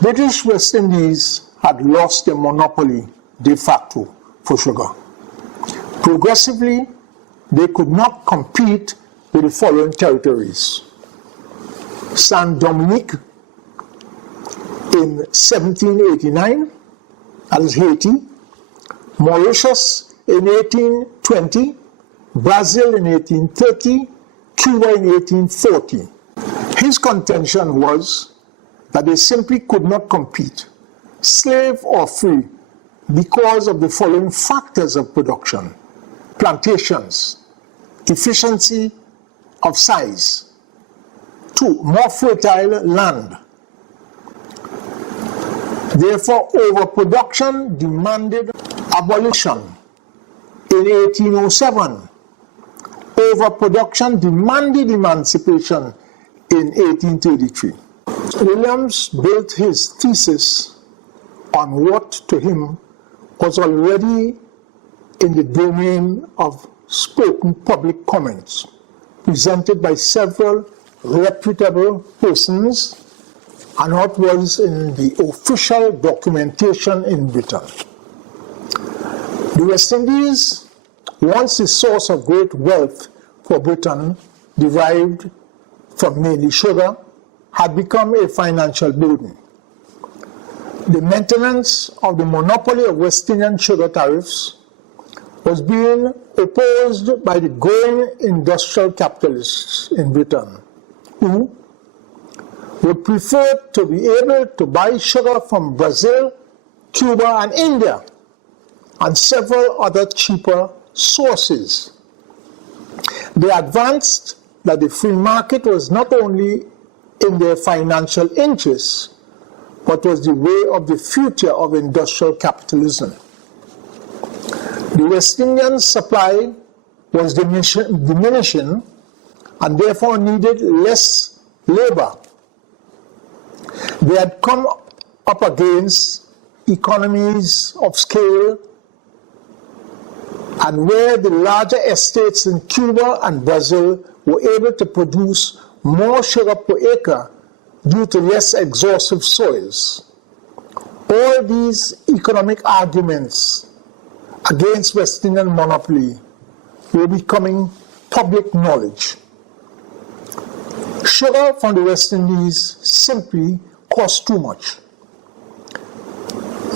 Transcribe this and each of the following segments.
British West Indies had lost their monopoly de facto for sugar. Progressively, they could not compete with the following territories: Saint Dominique in 1789, that is Haiti, Mauritius in 1820, Brazil in 1830, Cuba in 1840. His contention was that they simply could not compete, slave or free, because of the following factors of production: plantations, efficiency of size; 2, more fertile land. Therefore, overproduction demanded abolition in 1807. Overproduction demanded emancipation in 1833. Williams built his thesis on what to him was already in the domain of spoken public comments presented by several reputable persons and what was in the official documentation in Britain. The West Indies, once the source of great wealth for Britain derived from mainly sugar, had become a financial burden. The maintenance of the monopoly of West Indian sugar tariffs was being opposed by the growing industrial capitalists in Britain, who would prefer to be able to buy sugar from Brazil, Cuba, and India, and several other cheaper sources. They advanced that the free market was not only in their financial interests, but was the way of the future of industrial capitalism. The West Indian supply was diminishing and therefore needed less labor. They had come up against economies of scale, and where the larger estates in Cuba and Brazil were able to produce more sugar per acre due to less exhaustive soils. All these economic arguments against West Indian monopoly were becoming public knowledge. Sugar from the West Indies simply cost too much.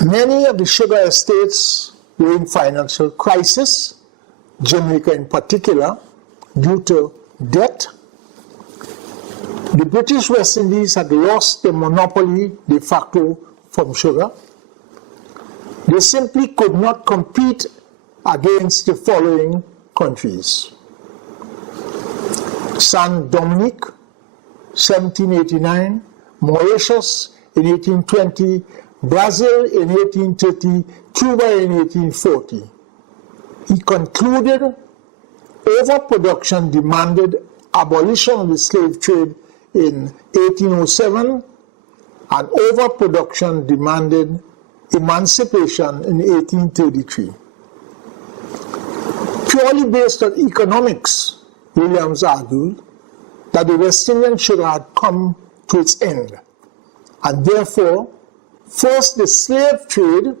Many of the sugar estates were in financial crisis, Jamaica in particular, due to debt. The British West Indies had lost their monopoly de facto from sugar. They simply could not compete against the following countries: Saint Dominique, 1789, Mauritius in 1820, Brazil in 1830, Cuba in 1840. He concluded overproduction demanded abolition of the slave trade in 1807, and overproduction demanded emancipation in 1833. Purely based on economics, Williams argued that the West Indian sugar had come to its end, and therefore, first the slave trade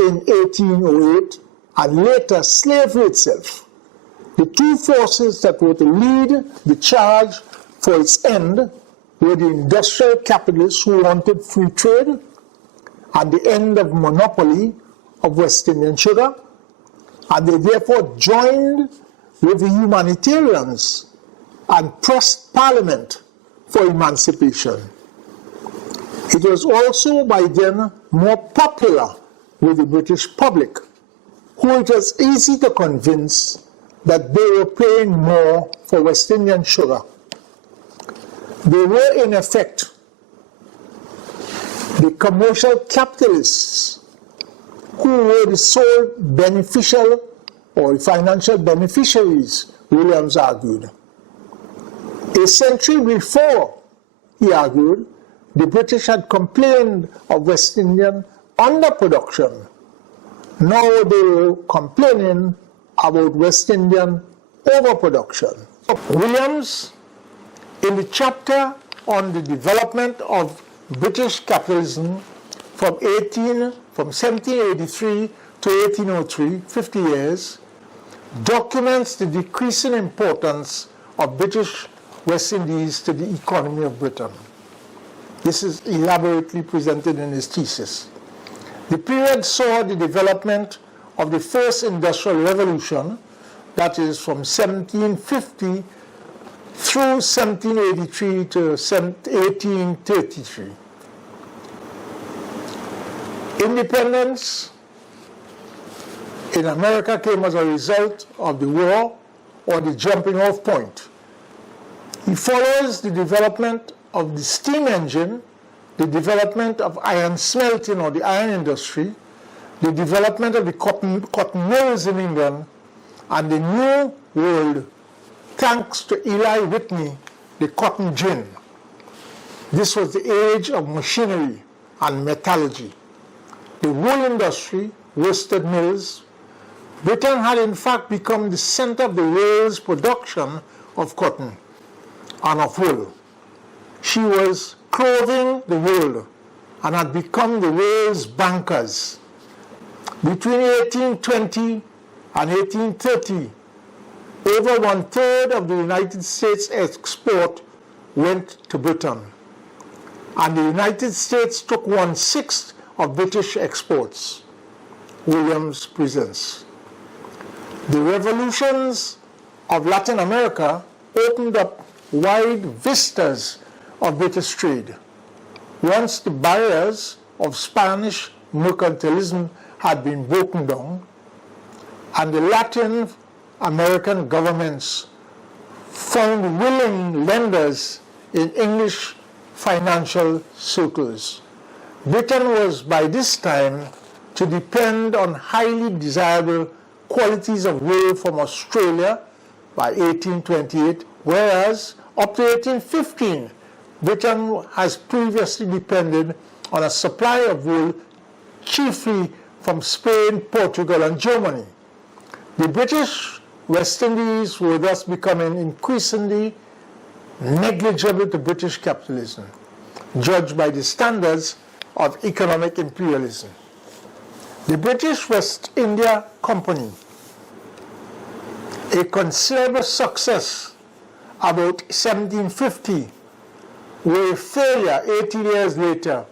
in 1808, and later slavery itself, the two forces that were to lead the charge for its end were the industrial capitalists who wanted free trade and the end of monopoly of West Indian sugar, and they therefore joined with the humanitarians and pressed Parliament for emancipation. It was also by then more popular with the British public, who it was easy to convince that they were paying more for West Indian sugar. They were, in effect, the commercial capitalists who were the sole beneficial or financial beneficiaries, Williams argued. A century before, he argued, the British had complained of West Indian underproduction. Now they were complaining about West Indian overproduction. Williams, in the chapter on the development of British Capitalism from 1783 to 1803, 50 years, documents the decreasing importance of British West Indies to the economy of Britain. This is elaborately presented in his thesis. The period saw the development of the first industrial revolution, that is from 1750 through 1783 to 1833. Independence in America came as a result of the war, or the jumping off point. He follows the development of the steam engine, the development of iron smelting or the iron industry, the development of the cotton mills in England, and the new world, thanks to Eli Whitney, the cotton gin. This was the age of machinery and metallurgy. The wool industry, worsted mills. Britain had in fact become the center of the world's production of cotton and of wool. She was clothing the world and had become the world's bankers. Between 1820 and 1830, over 1/3 of the United States export went to Britain, and the United States took 1/6 of British exports. Williams presents. The revolutions of Latin America opened up wide vistas of British trade. Once the barriers of Spanish mercantilism had been broken down, and the Latin American governments found willing lenders in English financial circles, Britain was by this time to depend on highly desirable qualities of wool from Australia by 1828, whereas up to 1815, Britain has previously depended on a supply of wool chiefly from Spain, Portugal, and Germany. The British West Indies were thus becoming increasingly negligible to British capitalism, judged by the standards of economic imperialism. The British West India Company, a considerable success about 1750, were a failure 80 years later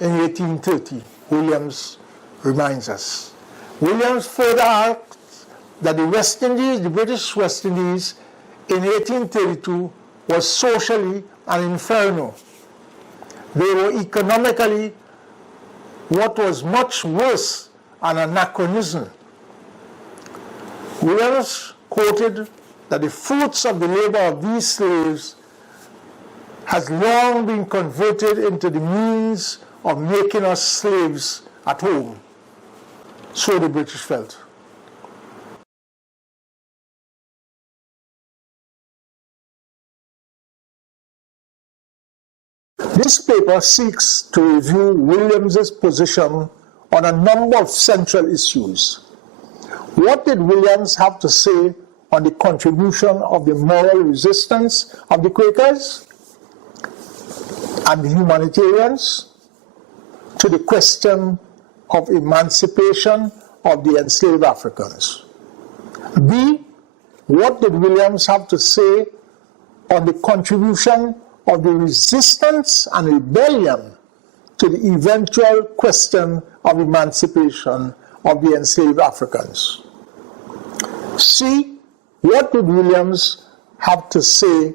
in 1830, Williams reminds us. Williams further asks that the West Indies, the British West Indies, in 1832 was socially an inferno. They were economically what was much worse, an anachronism. Williams quoted that the fruits of the labor of these slaves has long been converted into the means of making us slaves at home. So the British felt. This paper seeks to review Williams's position on a number of central issues. What did Williams have to say on the contribution of the moral resistance of the Quakers and the humanitarians to the question of emancipation of the enslaved Africans? B, what did Williams have to say on the contribution of the resistance and rebellion to the eventual question of emancipation of the enslaved Africans? C, what did Williams have to say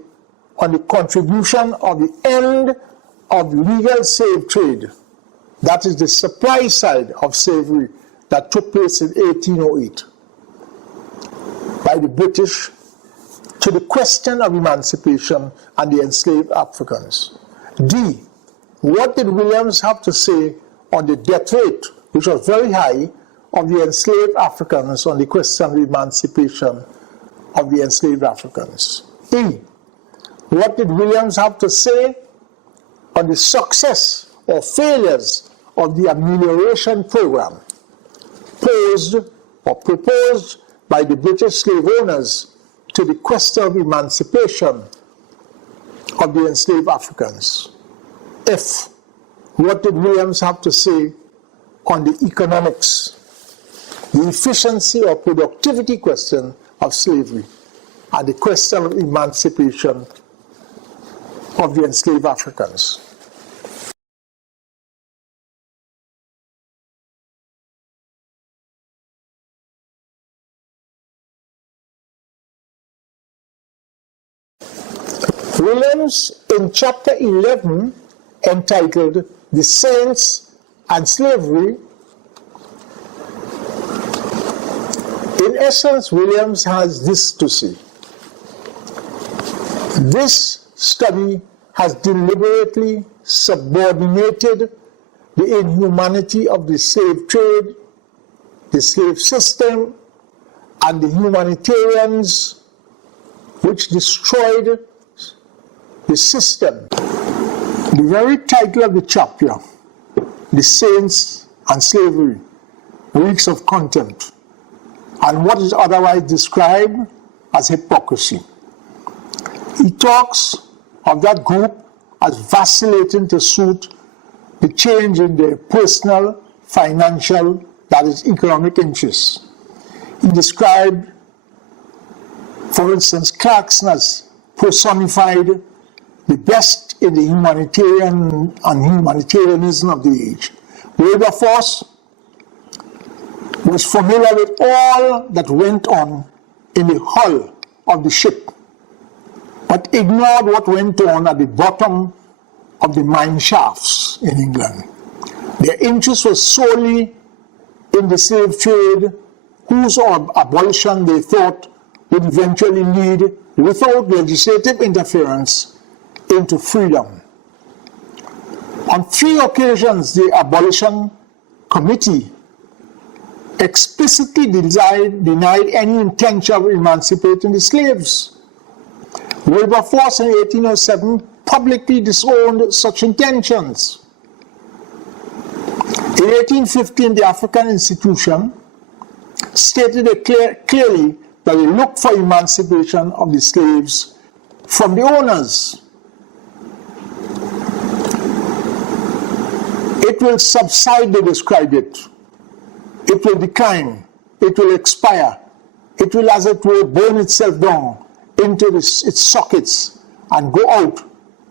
on the contribution of the end of legal slave trade, that is the supply side of slavery that took place in 1808 by the British, to the question of emancipation and the enslaved Africans? D, what did Williams have to say on the death rate, which was very high, of the enslaved Africans on the question of emancipation of the enslaved Africans? E, what did Williams have to say on the success or failures of the amelioration program posed or proposed by the British slave owners to the question of emancipation of the enslaved Africans? F, what did Williams have to say on the economics, the efficiency or productivity question of slavery, and the question of emancipation of the enslaved Africans? Williams, in chapter 11, entitled "The Saints and Slavery," in essence, Williams has this to say: this study has deliberately subordinated the inhumanity of the slave trade, the slave system, and the humanitarians which destroyed the system. The very title of the chapter, "The Saints and Slavery," reeks of contempt and what is otherwise described as hypocrisy. He talks of that group as vacillating to suit the change in their personal, financial, that is, economic interests. He described, for instance, Clarkson as personified the best in the humanitarian and humanitarianism of the age. Wilberforce was familiar with all that went on in the hull of the ship, but ignored what went on at the bottom of the mine shafts in England. Their interest was solely in the slave trade, whose abolition they thought would eventually lead, without legislative interference, into freedom. On 3 occasions, the Abolition Committee explicitly denied any intention of emancipating the slaves. Wilberforce in 1807 publicly disowned such intentions. In 1815, the African Institution stated clearly that they looked for emancipation of the slaves from the owners. It will subside, they described it. It will decline. It will expire. It will, as it were, burn itself down into its sockets and go out.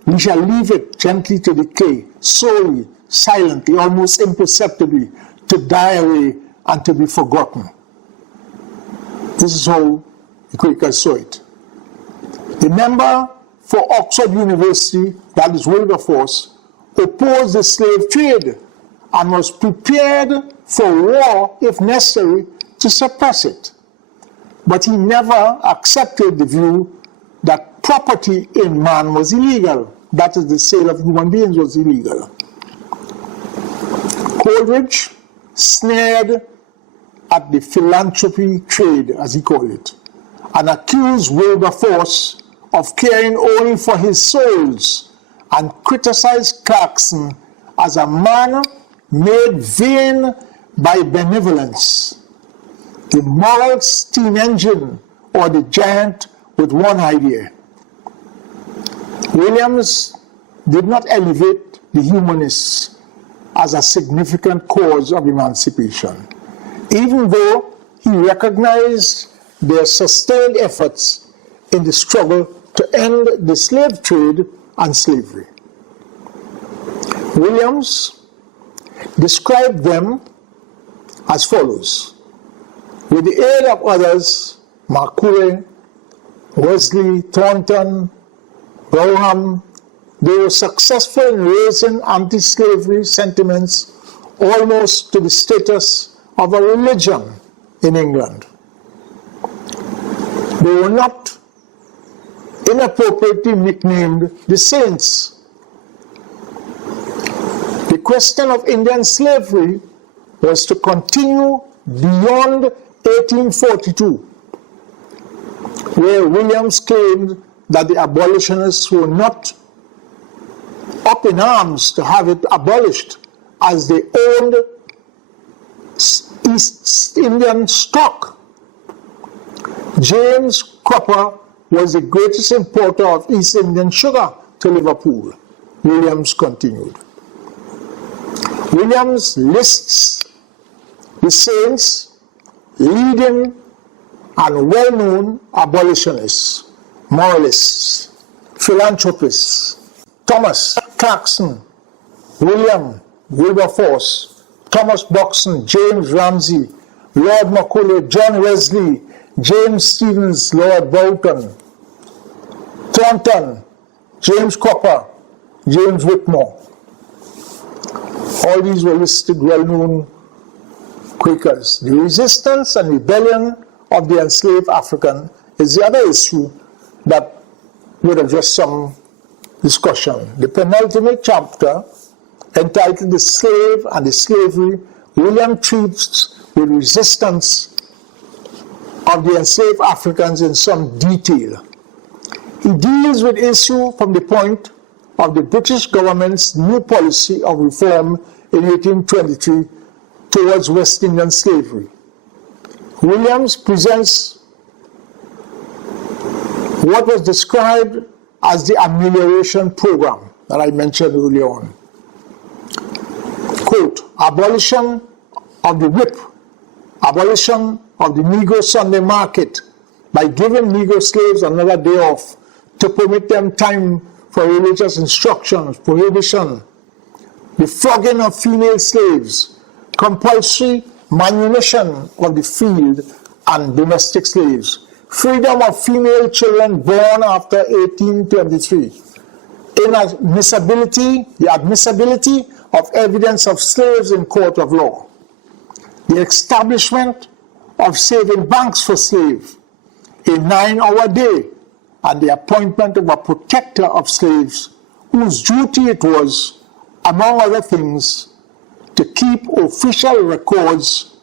We shall leave it gently to decay, slowly, silently, almost imperceptibly, to die away and to be forgotten. This is how the Quakers saw it. The member for Oxford University, that is Wilberforce, opposed the slave trade and was prepared for war, if necessary, to suppress it. But he never accepted the view that property in man was illegal. That is, the sale of human beings was illegal. Coleridge sneered at the philanthropy trade, as he called it, and accused Wilberforce of caring only for his souls, and criticized Clarkson as a man made vain by benevolence, the moral steam engine, or the giant with one idea. Williams did not elevate the humanists as a significant cause of emancipation, even though he recognized their sustained efforts in the struggle to end the slave trade and slavery. Williams described them as follows: with the aid of others, Macaulay, Wesley, Thornton, Brougham, they were successful in raising anti-slavery sentiments almost to the status of a religion in England. They were not inappropriately nicknamed the Saints. The question of Indian slavery was to continue beyond 1842, where Williams claimed that the abolitionists were not up in arms to have it abolished, as they owned East Indian stock. James Cropper was the greatest importer of East Indian sugar to Liverpool, Williams continued. Williams lists the saints, leading and well-known abolitionists, moralists, philanthropists: Thomas Clarkson, William Wilberforce, Thomas Buxton, James Ramsey, Lord Macaulay, John Wesley, James Stevens, Lord Bolton, Thornton, James Copper, James Whitmore. All these were listed well-known Quakers. The resistance and rebellion of the enslaved African is the other issue that would have just some discussion. The penultimate chapter, entitled The Slave and the Slavery, William treats the resistance of the enslaved Africans in some detail. He deals with issue from the point of the British government's new policy of reform in 1823 towards West Indian slavery. Williams presents what was described as the amelioration program that I mentioned earlier on. Quote, abolition of the whip, abolition of the Negro Sunday market by giving Negro slaves another day off to permit them time for religious instructions, prohibition, the flogging of female slaves, compulsory manumission of the field and domestic slaves, freedom of female children born after 1823, the admissibility of evidence of slaves in court of law, the establishment of saving banks for slaves, a 9-hour day, and the appointment of a protector of slaves whose duty it was, among other things, to keep official records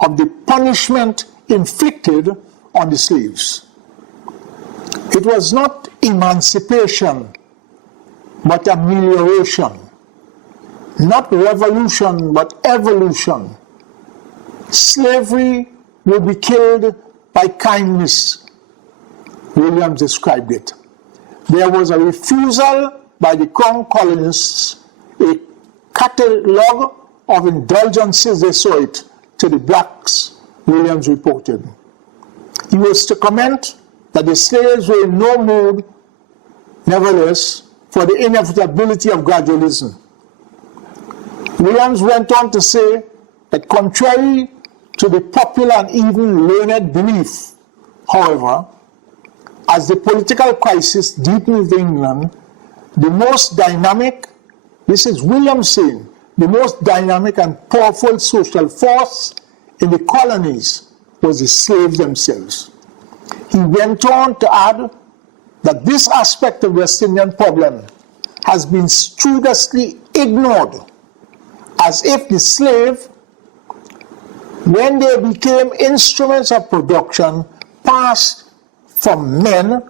of the punishment inflicted on the slaves. It was not emancipation, but amelioration. Not revolution, but evolution. Slavery will be killed by kindness, Williams described it. There was a refusal by the crown colonists, a catalogue of indulgences, they saw it, to the blacks, Williams reported. He was to comment that the slaves were in no mood, nevertheless, for the inevitability of gradualism. Williams went on to say that contrary to the popular and even learned belief, however, as the political crisis deepened in England, the most dynamic, this is Williams saying, the most dynamic and powerful social force in the colonies was the slaves themselves. He went on to add that this aspect of the West Indian problem has been studiously ignored, as if the slave, when they became instruments of production, passed from men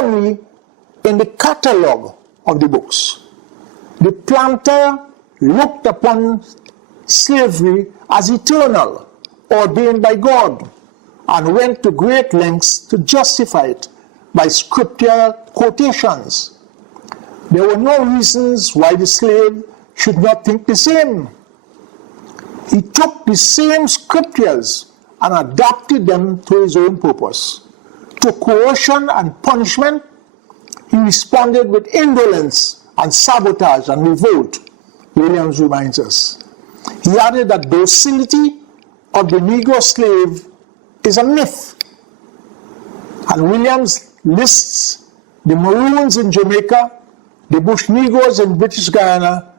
only in the catalogue of the books. The planter looked upon slavery as eternal, ordained by God, and went to great lengths to justify it by scriptural quotations. There were no reasons why the slave should not think the same. He took the same scriptures and adapted them to his own purpose. To coercion and punishment, he responded with indolence and sabotage and revolt, Williams reminds us. He added that docility of the Negro slave is a myth. And Williams lists the Maroons in Jamaica, the Bush Negroes in British Guyana,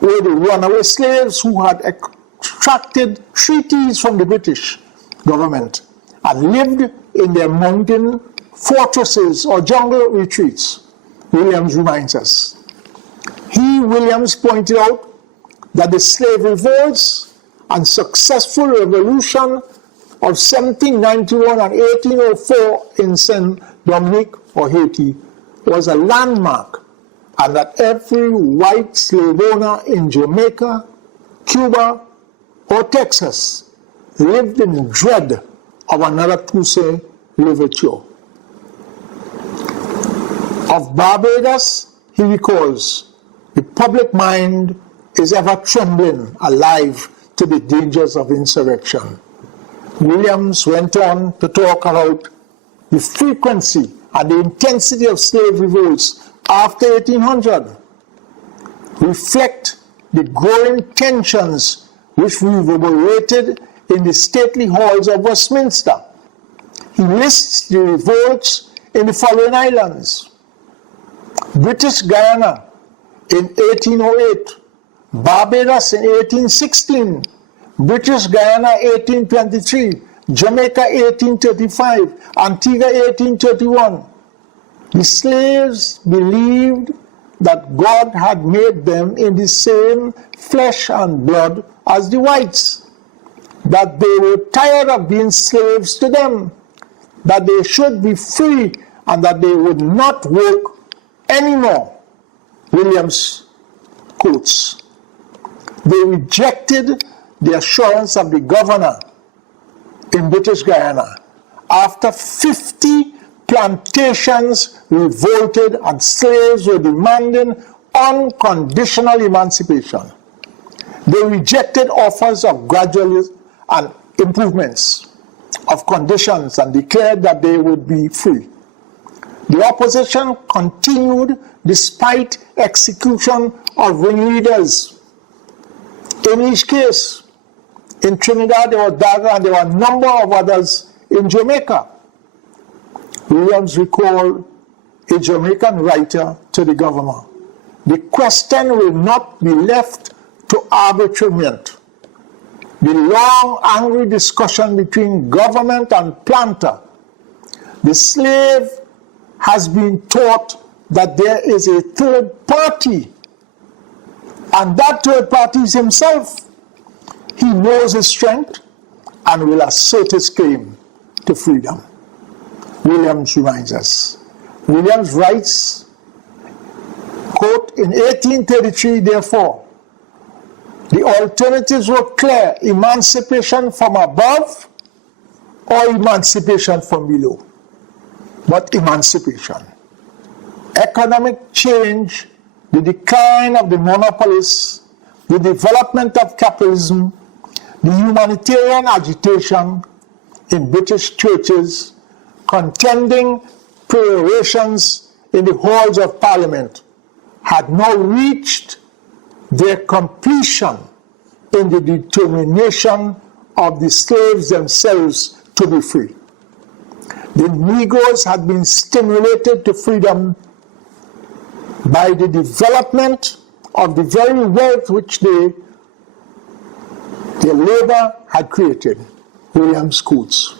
were the runaway slaves who had extracted treaties from the British government and lived in their mountain fortresses or jungle retreats, Williams reminds us. Williams pointed out that the slave revolts and successful revolution of 1791 and 1804 in Saint Dominique or Haiti was a landmark, and that every white slave owner in Jamaica, Cuba, or Texas lived in dread of another Toussaint Louverture. Of Barbados, he recalls, the public mind is ever trembling, alive to the dangers of insurrection. Williams went on to talk about the frequency and the intensity of slave revolts after 1800, reflect the growing tensions which reverberated in the stately halls of Westminster. He lists the revolts in the following islands: British Guiana in 1808, Barbados in 1816, British Guiana 1823, Jamaica 1835, Antigua 1831. The slaves believed that God had made them in the same flesh and blood as the whites, that they were tired of being slaves to them, that they should be free and that they would not work anymore. Williams quotes, they rejected the assurance of the governor in British Guiana after 50 plantations revolted and slaves were demanding unconditional emancipation. They rejected offers of gradual and improvements of conditions and declared that they would be free. The opposition continued despite execution of ringleaders. In each case, in Trinidad there was Daga and there were a number of others in Jamaica. Williams recalled a Jamaican writer to the governor, the question will not be left to arbitrament. The long, angry discussion between government and planter. The slave has been taught that there is a third party, and that third party is himself. He knows his strength and will assert his claim to freedom. Williams reminds us. Williams writes, quote, in 1833, therefore, the alternatives were clear: emancipation from above or emancipation from below. But emancipation. Economic change, the decline of the monopolists, the development of capitalism, the humanitarian agitation in British churches, contending perorations in the halls of Parliament had now reached their completion in the determination of the slaves themselves to be free. The Negroes had been stimulated to freedom by the development of the very wealth which their labor had created. Williams quotes.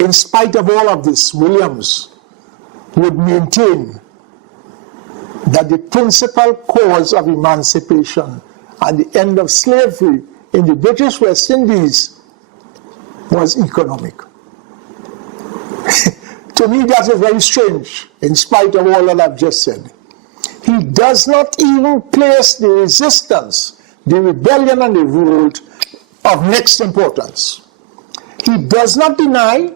In spite of all of this, Williams would maintain that the principal cause of emancipation and the end of slavery in the British West Indies was economic. To me, that is very strange, in spite of all that I've just said. He does not even place the resistance, the rebellion and the revolt of next importance. He does not deny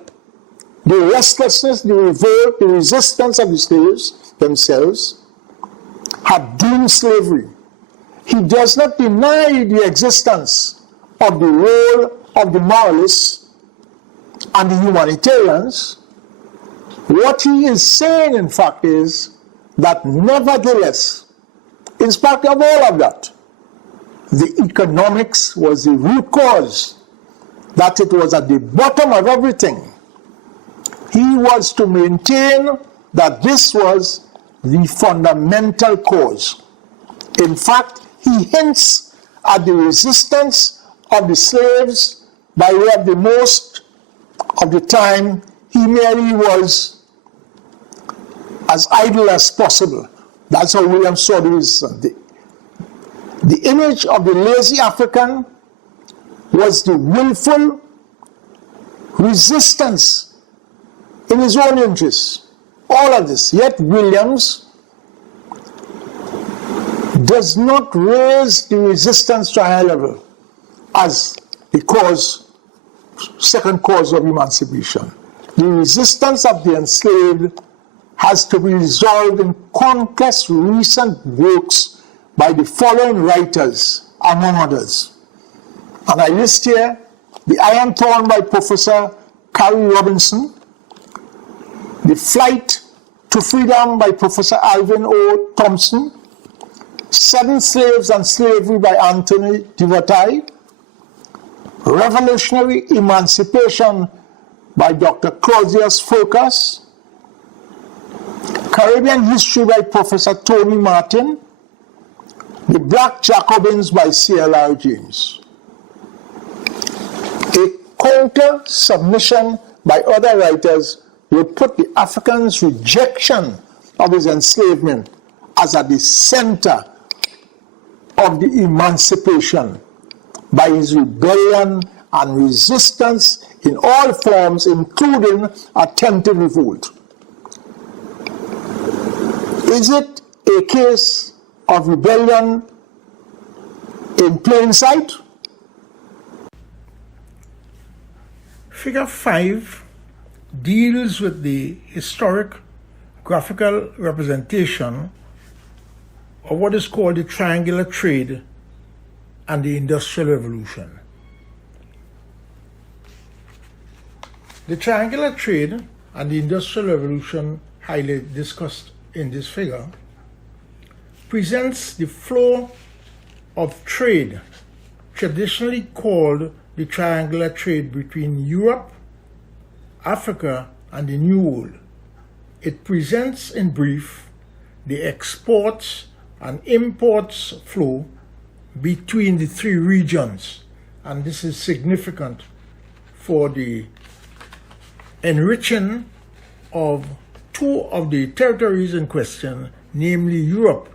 the restlessness, the revolt, the resistance of the slaves themselves had doomed slavery. He does not deny the existence of the role of the moralists and the humanitarians. What he is saying, in fact, is that nevertheless, in spite of all of that, the economics was the root cause, that it was at the bottom of everything. He was to maintain that this was the fundamental cause. In fact, he hints at the resistance of the slaves by way of the most of the time he merely was as idle as possible. That's how Williams saw the resistance. The image of the lazy African was the willful resistance in his own interests. All of this. Yet Williams does not raise the resistance to a high level as the cause, second cause of emancipation. The resistance of the enslaved has to be resolved in countless recent works by the following writers, among others. And I list here The Iron Throne by Professor Carrie Robinson, The Flight to Freedom by Professor Alvin O. Thompson, Seven Slaves and Slavery by Anthony DeVattai, Revolutionary Emancipation by Dr. Claudius Focus, Caribbean History by Professor Tony Martin, The Black Jacobins by C.L.R. James. A counter submission by other writers would put the African's rejection of his enslavement as at the center of the emancipation by his rebellion and resistance in all forms, including attempted revolt. Is it a case of rebellion in plain sight? Figure 5 deals with the historic graphical representation of what is called the triangular trade and the Industrial Revolution. The triangular trade and the Industrial Revolution, highly discussed in this figure, presents the flow of trade, traditionally called the triangular trade between Europe, Africa, and the New World. It presents in brief the exports and imports flow between the three regions, and this is significant for the enriching of two of the territories in question, namely Europe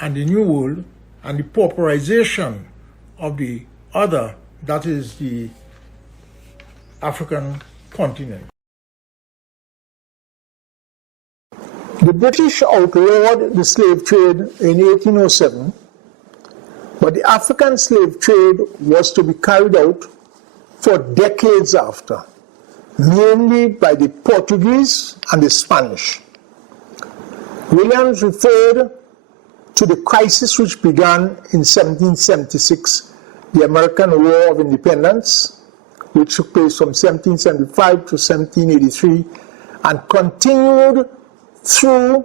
and the New World, and the pauperization of the other, that is the African continent. The British outlawed the slave trade in 1807, but the African slave trade was to be carried out for decades after, mainly by the Portuguese and the Spanish. Williams referred to the crisis which began in 1776, the American War of Independence, which took place from 1775 to 1783, and continued through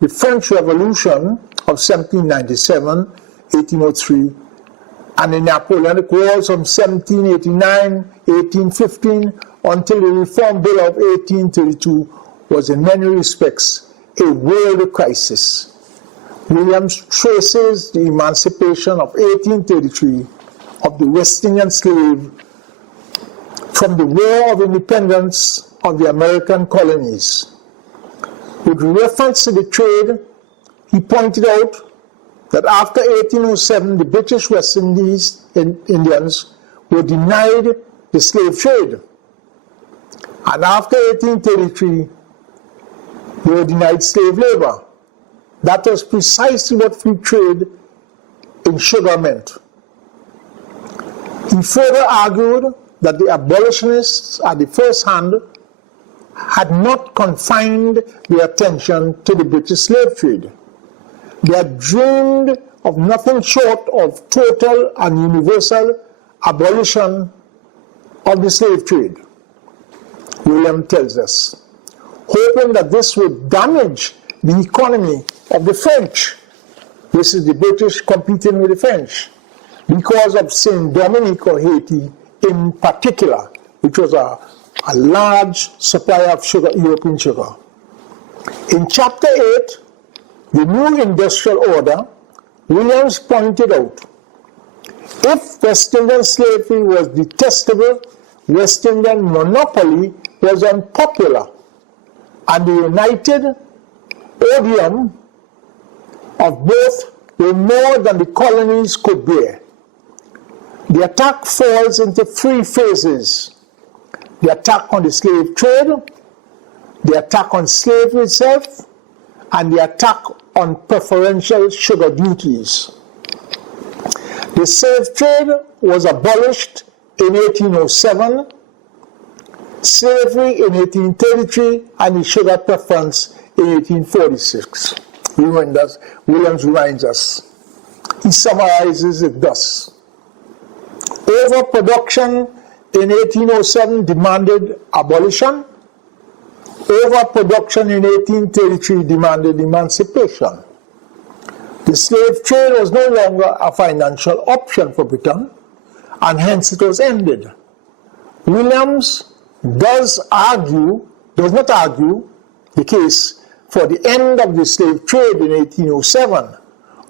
the French Revolution of 1797, 1803, and the Napoleonic Wars from 1789, 1815, until the Reform Bill of 1832 was in many respects a world crisis. Williams traces the emancipation of 1833 of the West Indian slave from the War of Independence of the American colonies. With reference to the trade, he pointed out that after 1807, the British West Indians were denied the slave trade. And after 1833, they were denied slave labor. That was precisely what free trade in sugar meant. He further argued that the abolitionists at the first hand had not confined their attention to the British slave trade. They had dreamed of nothing short of total and universal abolition of the slave trade, William tells us, hoping that this would damage the economy of the French. This is the British competing with the French because of Saint Dominic or Haiti in particular, which was a large supplier of sugar, European sugar. In chapter 8, The New Industrial Order, Williams pointed out, if West Indian slavery was detestable, West Indian monopoly was unpopular, and the united odium of both were more than the colonies could bear. The attack falls into three phases: the attack on the slave trade, the attack on slavery itself, and the attack on preferential sugar duties. The slave trade was abolished in 1807, slavery in 1833, and the sugar preference in 1846. Williams reminds us. he summarizes it thus. Overproduction in 1807 demanded abolition. Overproduction in 1833 demanded emancipation. The slave trade was no longer a financial option for Britain, and hence it was ended. Williams does not argue the case for the end of the slave trade in 1807,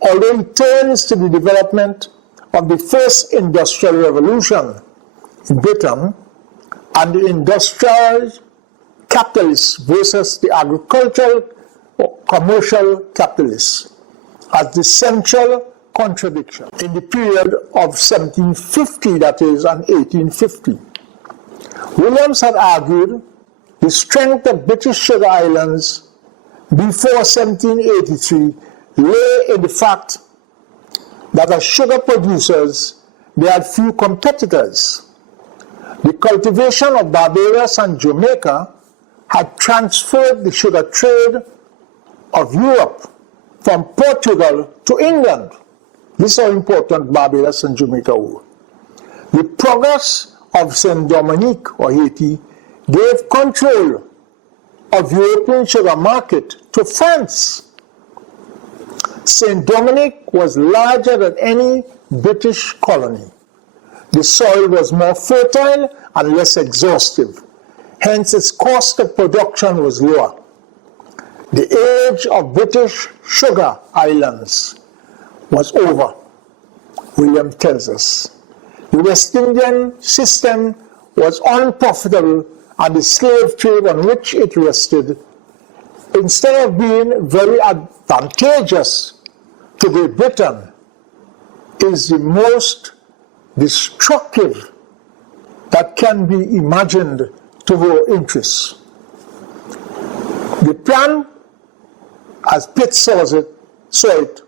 although he turns to the development of the first industrial revolution in Britain and the industrial capitalists versus the agricultural or commercial capitalists as the central contradiction in the period of 1750, that is, and 1850. Williams had argued the strength of British sugar islands before 1783 lay in the fact that as sugar producers, they had few competitors. The cultivation of Barbados and Jamaica had transferred the sugar trade of Europe from Portugal to England. This is how important Barbados and Jamaica were. The progress of Saint Dominique or Haiti gave control of European sugar market to France. Saint Dominique was larger than any British colony. The soil was more fertile and less exhaustive. Hence, its cost of production was lower. The age of British sugar islands was over, Williams tells us. The West Indian system was unprofitable, and the slave trade on which it rested, instead of being very advantageous to Great Britain, is the most destructive that can be imagined to our interests. The plan, as Pitt saw it,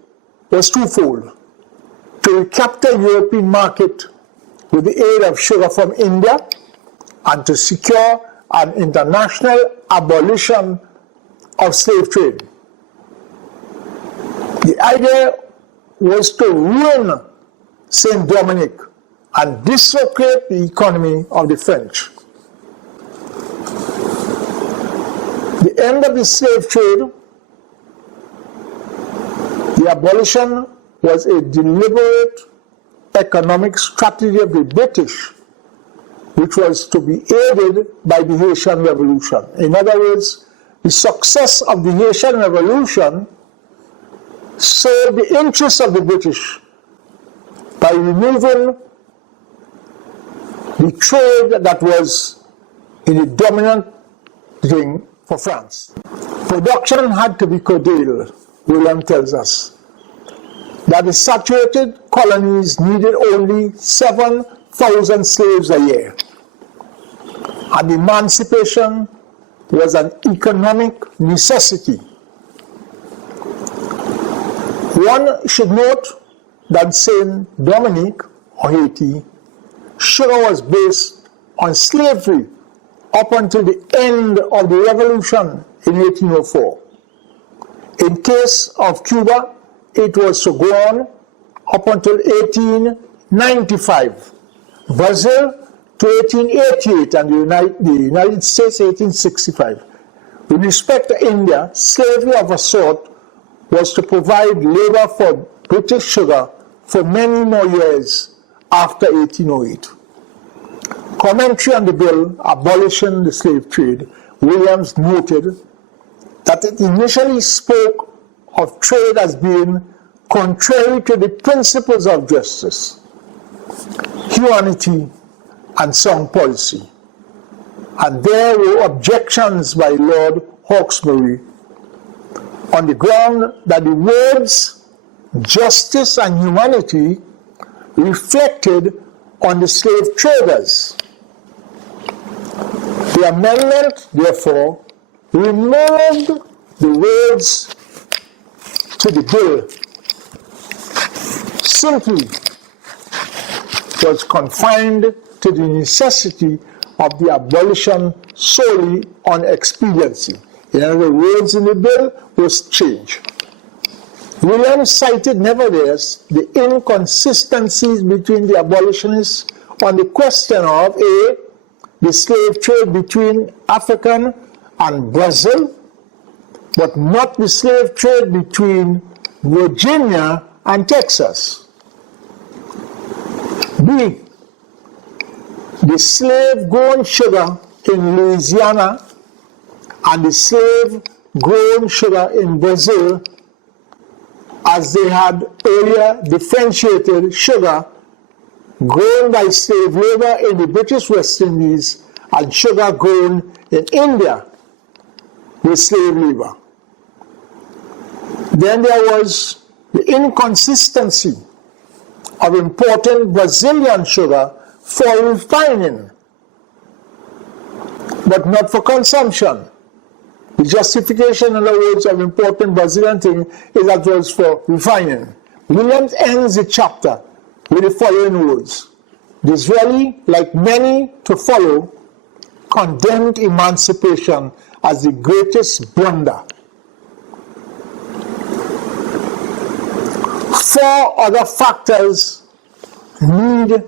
was twofold: to recapture European market with the aid of sugar from India, and to secure an international abolition of slave trade. The idea was to ruin Saint Dominique and dislocate the economy of the French. The end of the slave trade, the abolition, was a deliberate economic strategy of the British, which was to be aided by the Haitian Revolution. In other words, the success of the Haitian Revolution served the interests of the British by removing the trade that was in the dominant thing for France. Production had to be curtailed, William tells us, that the saturated colonies needed only 7,000 slaves a year, and emancipation was an economic necessity. One should note that Saint Dominique, or Haiti, sugar was based on slavery up until the end of the Revolution in 1804. In case of Cuba, it was to go on up until 1895. Brazil to 1888, and the United States 1865. With respect to India, slavery of a sort was to provide labor for British sugar for many more years after 1808. Commentary on the bill abolishing the slave trade, Williams noted that it initially spoke of trade as being contrary to the principles of justice, humanity, and sound policy. And there were objections by Lord Hawkesbury on the ground that the words justice and humanity reflected on the slave traders. The amendment, therefore, removed the words to the bill, simply was confined to the necessity of the abolition solely on expediency. In other words, in the bill was changed. Williams cited, nevertheless, the inconsistencies between the abolitionists on the question of A, the slave trade between Africa and Brazil, but not the slave trade between Virginia and Texas. B, the slave-grown sugar in Louisiana and the slave-grown sugar in Brazil, as they had earlier differentiated sugar grown by slave labor in the British West Indies and sugar grown in India with slave labor. Then there was the inconsistency of importing Brazilian sugar for refining, but not for consumption. The justification, in other words, of importing Brazilian thing is that it was for refining. Williams ends the chapter with the following words: Disraeli, like many to follow, condemned emancipation as the greatest blunder. Four other factors need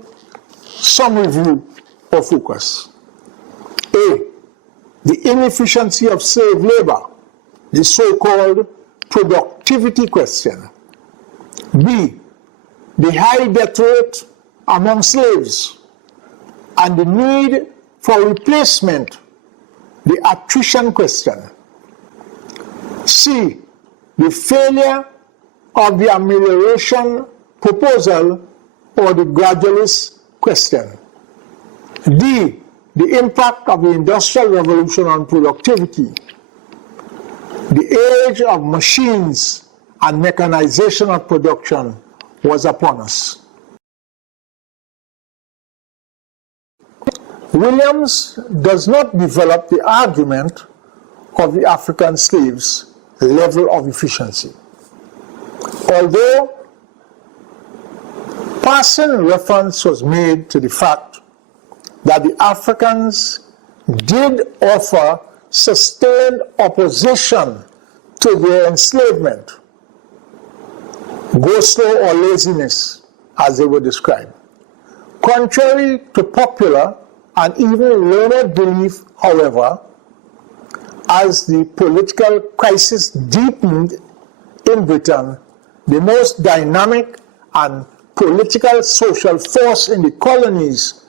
some review or focus. A, the inefficiency of slave labor, the so-called productivity question. B, the high death rate among slaves and the need for replacement, the attrition question. C, the failure of the amelioration proposal or the gradualist question. D, the impact of the Industrial Revolution on productivity. The age of machines and mechanization of production was upon us. Williams does not develop the argument of the African slaves' level of efficiency. Although passing reference was made to the fact that the Africans did offer sustained opposition to their enslavement, go slow or laziness, as they were described. Contrary to popular and even learned belief, however, as the political crisis deepened in Britain, the most dynamic and political social force in the colonies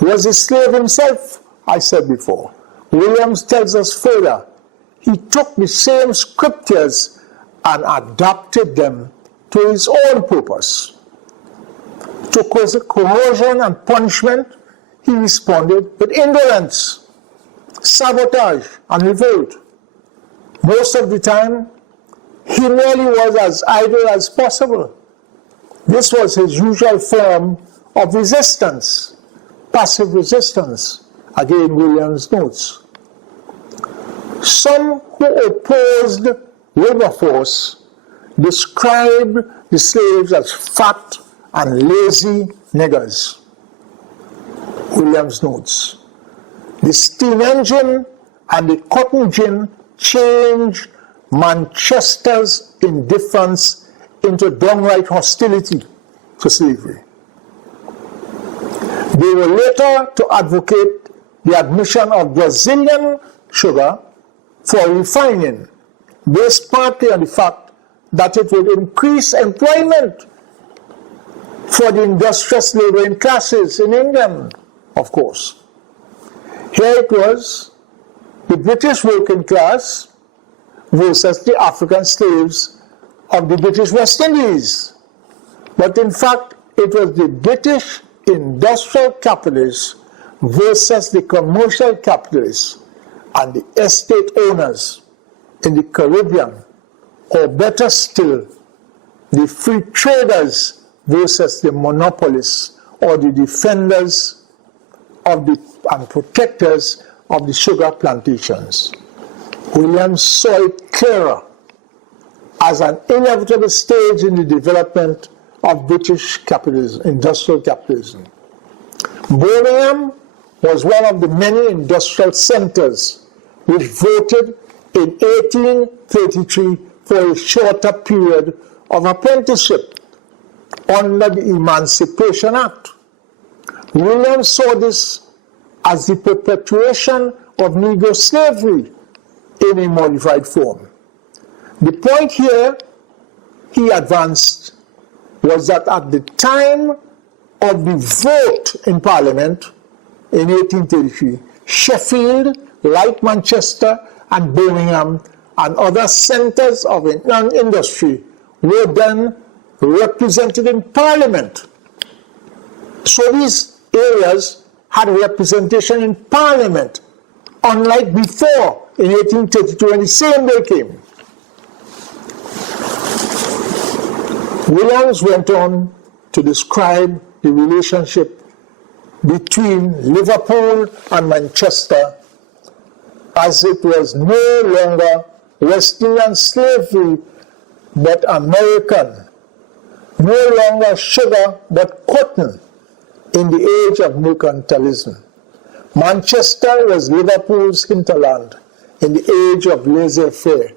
was the slave himself, I said before. Williams tells us further, he took the same scriptures and adapted them to his own purpose. To coercion and punishment, he responded with indolence, sabotage, and revolt. Most of the time, he merely was as idle as possible. This was his usual form of resistance, passive resistance. Again, Williams notes. Some who opposed Wilberforce described the slaves as fat and lazy niggers. Williams notes. The steam engine and the cotton gin changed Manchester's indifference into downright hostility to slavery. They were later to advocate the admission of Brazilian sugar for refining, based partly on the fact that it would increase employment for the industrious laboring classes in England, of course. Here it was, the British working class versus the African slaves of the British West Indies. But in fact, it was the British industrial capitalists versus the commercial capitalists and the estate owners in the Caribbean, or better still, the free traders versus the monopolists or the defenders of the and protectors of the sugar plantations. Williams saw it clearer as an inevitable stage in the development of British capitalism, industrial capitalism. Birmingham was one of the many industrial centers which voted in 1833 for a shorter period of apprenticeship under the Emancipation Act. Williams saw this as the perpetuation of Negro slavery in a modified form. The point here he advanced was that at the time of the vote in Parliament in 1833, Sheffield, like Manchester and Birmingham and other centers of industry, were then represented in Parliament. So these areas had representation in Parliament, unlike before in 1832 when the same day came. Williams went on to describe the relationship between Liverpool and Manchester as it was no longer West Indian slavery but American, no longer sugar but cotton in the age of mercantilism. Manchester was Liverpool's hinterland in the age of laissez-faire.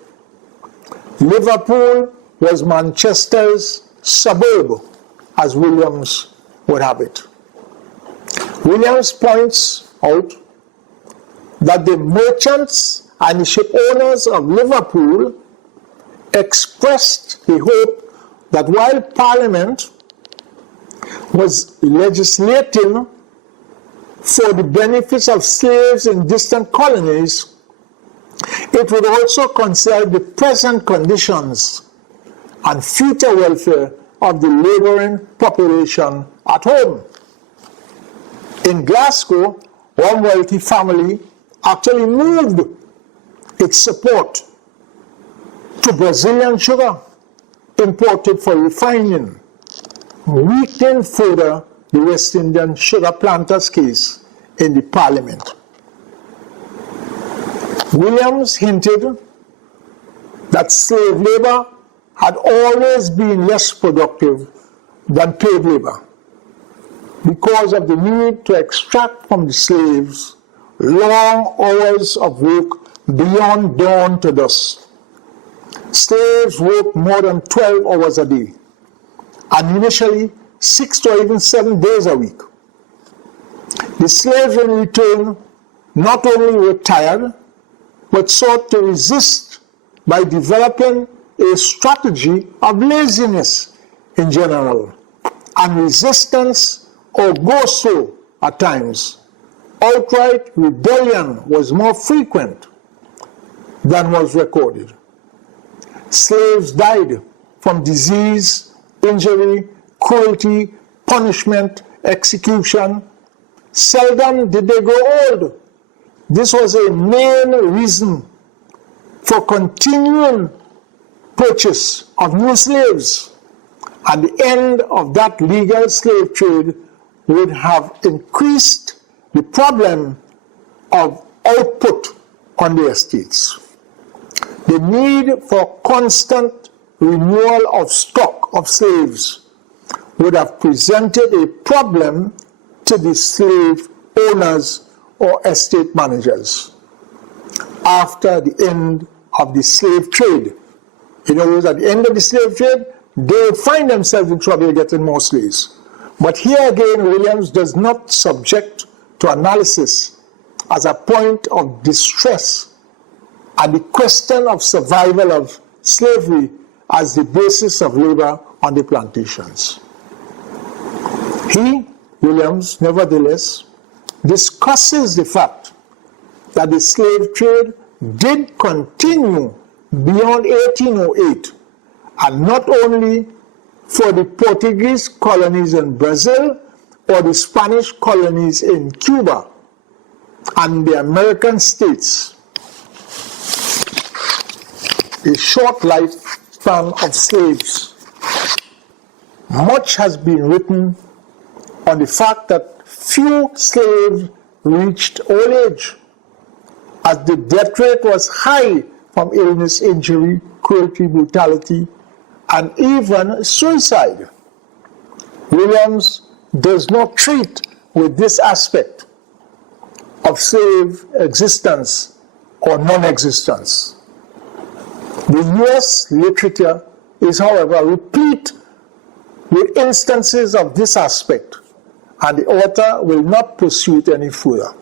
Liverpool was Manchester's suburb, as Williams would have it. Williams points out that the merchants and the ship owners of Liverpool expressed the hope that while Parliament was legislating for the benefits of slaves in distant colonies, it would also consider the present conditions and future welfare of the laboring population at home. In Glasgow, one wealthy family actually moved its support to Brazilian sugar imported for refining, weakening further the West Indian sugar planters' case in the Parliament. Williams hinted that slave labor had always been less productive than paid labor because of the need to extract from the slaves long hours of work beyond dawn to dusk. Slaves worked more than 12 hours a day, and initially 6 to even 7 days a week. The slaves in return not only were tired, but sought to resist by developing a strategy of laziness in general, and resistance or go-so at times. Outright rebellion was more frequent than was recorded. Slaves died from disease, injury, cruelty, punishment, execution. Seldom did they grow old. This was a main reason for continuing purchase of new slaves, and the end of that legal slave trade would have increased the problem of output on the estates. The need for constant renewal of stock of slaves would have presented a problem to the slave owners or estate managers after the end of the slave trade. In other words, at the end of the slave trade, they would find themselves in trouble getting more slaves. But here again, Williams does not subject to analysis as a point of distress and the question of survival of slavery as the basis of labor on the plantations. He, Williams, nevertheless, discusses the fact that the slave trade did continue beyond 1808, and not only for the Portuguese colonies in Brazil or the Spanish colonies in Cuba and the American states. A short lifespan of slaves. Much has been written on the fact that few slaves reached old age, as the death rate was high from illness, injury, cruelty, brutality, and even suicide. Williams does not treat with this aspect of slave existence or non-existence. The US literature is, however, replete with instances of this aspect, and the author will not pursue it any further.